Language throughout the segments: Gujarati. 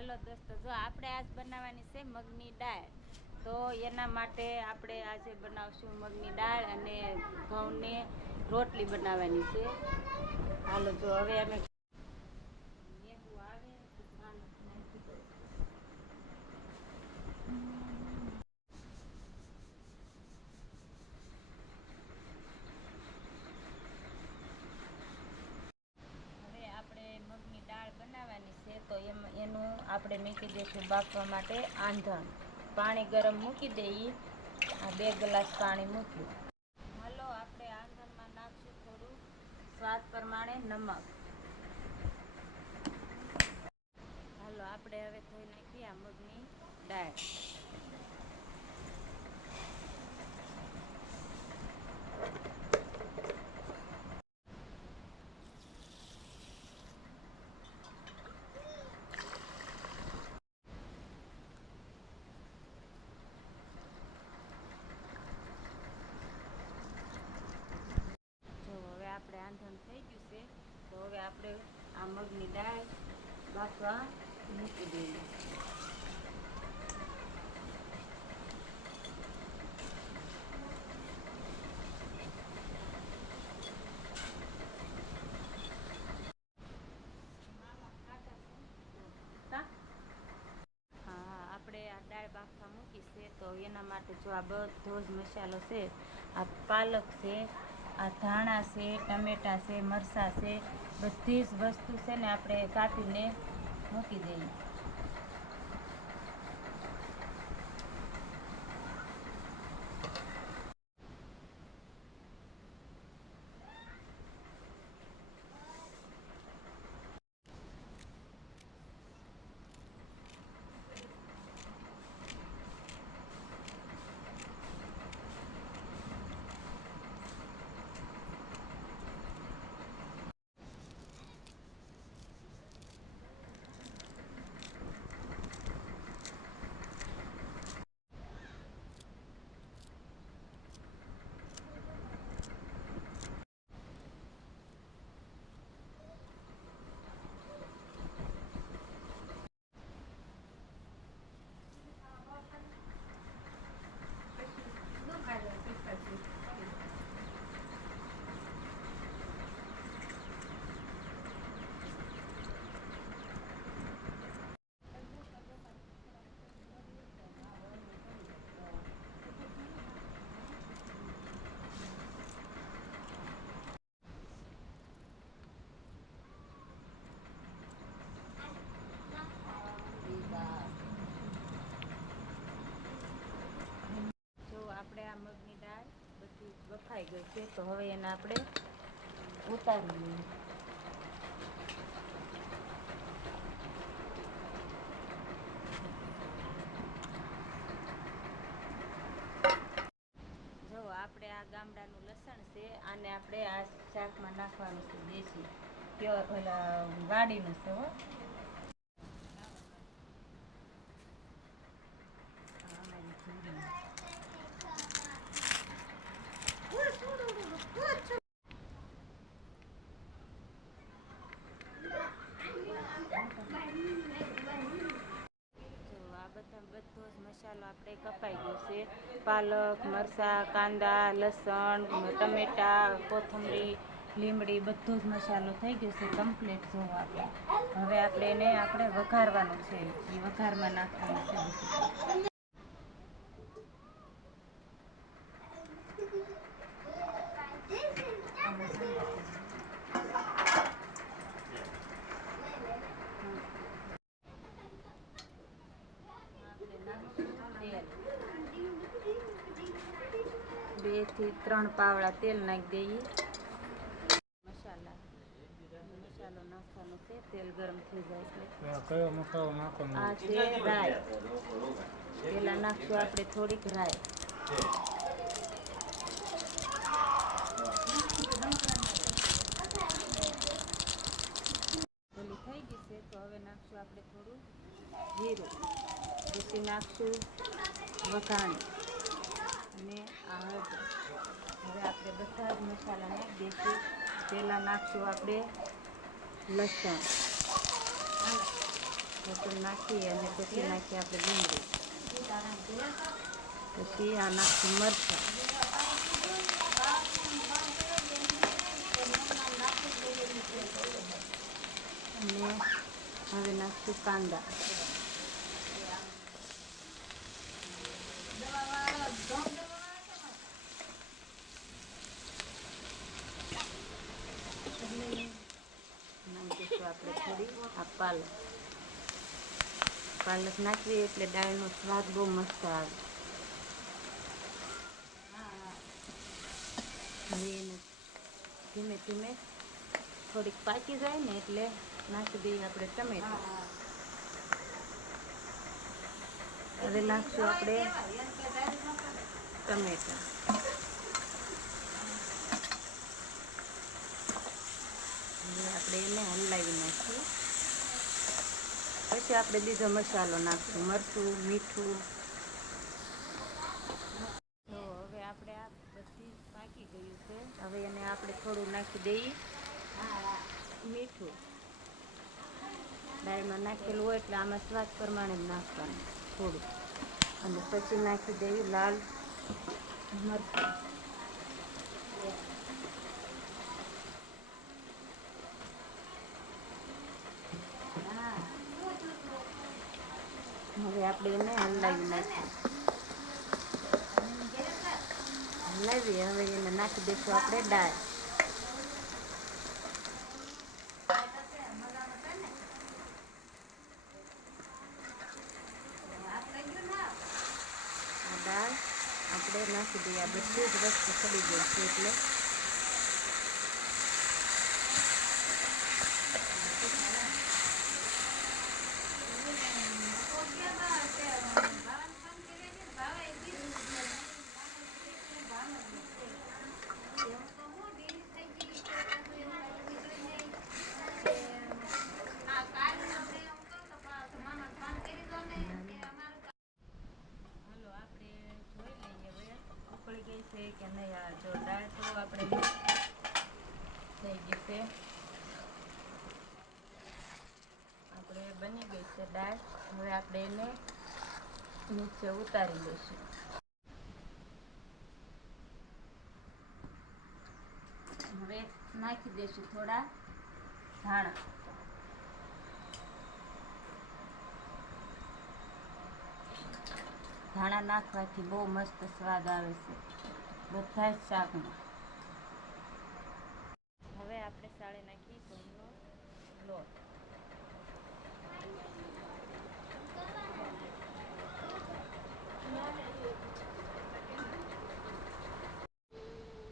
હાલો દોસ્તો, જો આપણે આજ બનાવવાની છે મગની દાળ. તો એના માટે આપણે આજે બનાવશું મગની દાળ અને ઘઉંની રોટલી બનાવવાની છે. હાલો જો હવે અમે મગની દાળ બનાવવાની છે. તો એનું આપણે મૂકી દઈશું બાફવા માટે આંધણ. પાણી ગરમ મૂકી દઈએ. આ 2 ગ્લાસ પાણી મૂક્યું. હાલો આપણે આંધણમાં નાખશું થોડું સ્વાદ પ્રમાણે નમક. હાલો આપણે હવે ધોઈ નાખીએ આ મગની દાળ. આપણે આંધણ થઈ ગયું છે. તો હવે આપણે આ મગની દાળ બાફવા મૂકી દઈએ. આપણે આ દાળ બાફવા મૂકી છે. તો એના માટે જો આ બધો જ મસાલો છે. આ પાલક છે, આ ધાણા છે, ટમેટા છે, મરચાં છે, બધી જ વસ્તુ છે ને આપણે કાપીને મૂકી દઈએ. આપણે આ મગની દાળ બધી બફાઈ ગઈ છે. તો હવે એને આપણે ઉતારી લઈએ. જો આપણે આ ગામડાનું લસણ છે. આને આપણે આ શાકમાં નાખવાનું છે. દેશી પ્યોર વાડીનું છે. બધો જ મસાલો આપણે કપાઈ ગયો છે. પાલક, મરચાં, કાંદા, લસણ, ટમેટા, કોથમરી, લીમડી બધો જ મસાલો થઈ ગયો છે કમ્પ્લીટ. જોવો આપણે હવે આપણે એને વઘારવાનું છે. એ વઘારમાં નાખવાનું છે. બે થી 3 પાવડા તેલ નાખી દઈએ. મસાલો નાખવાનો છે. તેલ ગરમ થઈ જાય એટલે કયો મસાલો નાખવાનો? આ છે રાઈ. પેલા નાખશું આપણે થોડીક રાઈ. ઓલી થઈ ગઈ છે. તો હવે નાખશું આપણે થોડું જીરું. પછી નાખશું વઘાણી અને આ હળદર. હવે આપણે બધા જ મસાલા નાખી દઈશું. પહેલાં નાખશું આપણે લસણ. લસણ નાખી અને પછી નાખીએ આપણે લીમડી, પછી આ નાખીએ મરચાં અને હવે નાખીશું કાંદા. નાખીશું આપણે થોડી આ પાલક નાખીએ એટલે દાળનો સ્વાદ બહુ મસ્ત આવે. હવે એને ધીમે ધીમે થોડીક પાકી જાય ને એટલે નાખી દઈએ આપણે ટમેટા. હવે નાખશું આપણે ટમેટા. હવે આપણે એને હલાવી નાખીએ. પછી આપણે બીજો મસાલો નાખશું, મરચું, મીઠું. તો હવે આપણે આ બધી પાકી ગયું છે. હવે એને આપણે થોડું નાખી દઈએ મીઠું. દાળમાં નાખેલું હોય એટલે આમાં સ્વાદ પ્રમાણે જ નાખવાનું થોડું. અને પછી નાખી દેવી લાલ મરચાં. હવે આપણે એને હલાવી નાખીએ. હલાવી હવે એને નાખી દઈશું આપણે દાળ. દાળ આપણે નાખી દઈએ. આ બધી જ વસ્તુ ચડી ગઈ છે એટલે ગઈ છે કે નહીં. આ જો દાળ તો આપણે થઈ ગઈ છે. આપણે બની ગઈ છે દાળ. હવે આપણે એને નીચે ઉતારી દઈશું. હવે નાખી દઈશું થોડા ધાણા. ધાણા નાખવાથી બહુ મસ્ત સ્વાદ આવે છે બધા જ શાકમાં. હવે આપણે સાળે નાખી ઘઉંનો લોટ.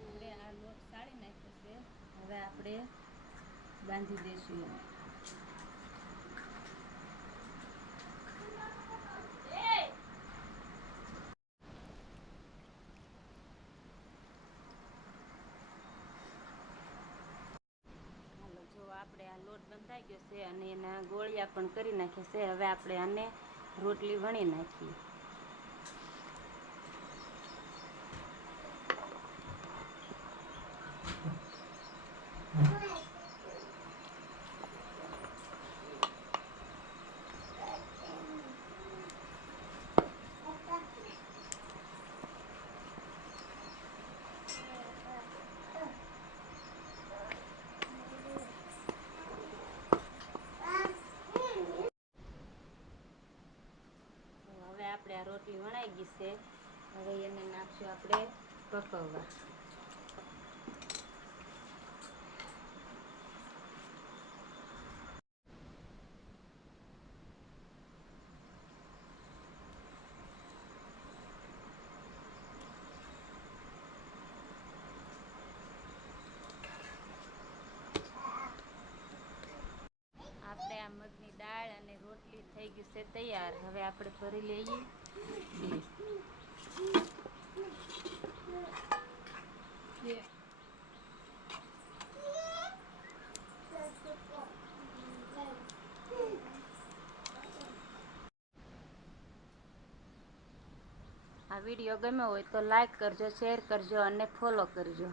આપણે આ લોટ સાળી નાખ્યો છે. હવે આપણે બાંધી દઈશું એને. આપણે આ લોટ બંધાઈ ગયો છે અને એના ગોળિયા પણ કરી નાખ્યા છે. હવે આપણે આને રોટલી વણી નાખીએ. આપણે આ રોટલી વણાઈ ગઈ છે. હવે એને નાખશું આપણે પકવવા. આપણે આ મગની દાળ અને રોટલી થઈ ગઈ છે તૈયાર. હવે આપણે ભરી લઈએ ડીશ. આ વિડીયો ગમ્યો હોય તો લાઈક કરજો, શેર કરજો અને ફોલો કરજો.